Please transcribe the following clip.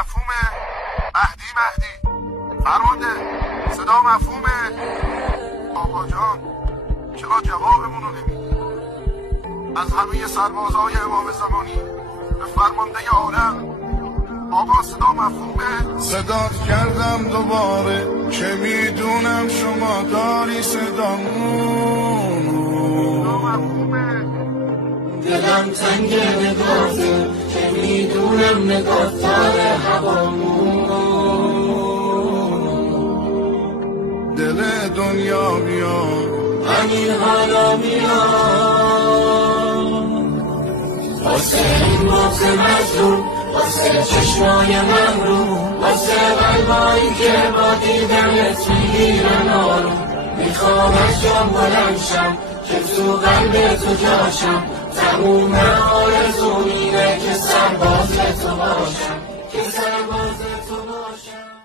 مفهومه؟ مهدی فرمانده صدا مفهومه؟ آقا جان چرا جوابمونو نمیدی؟ از همه سربازای امام زمانی به فرمانده عالم آقا صدا مفهومه؟ صدات کردم دوباره که میدونم شما داری صدامونو. دلم تنگ نگاته که میدونم نگاه تاره هوامونو. دل دنیا بیا همین حالا میاد واسه این بغض مظلوم، واسه چشمای محروم، واسه قلبایی که با دیدنت میگیرن آروم. میخوام از جام بلند شم که تو قلب تو جاشم، تموم آرزوم اینه که سرباز تو باشم، که سرباز تو باشم.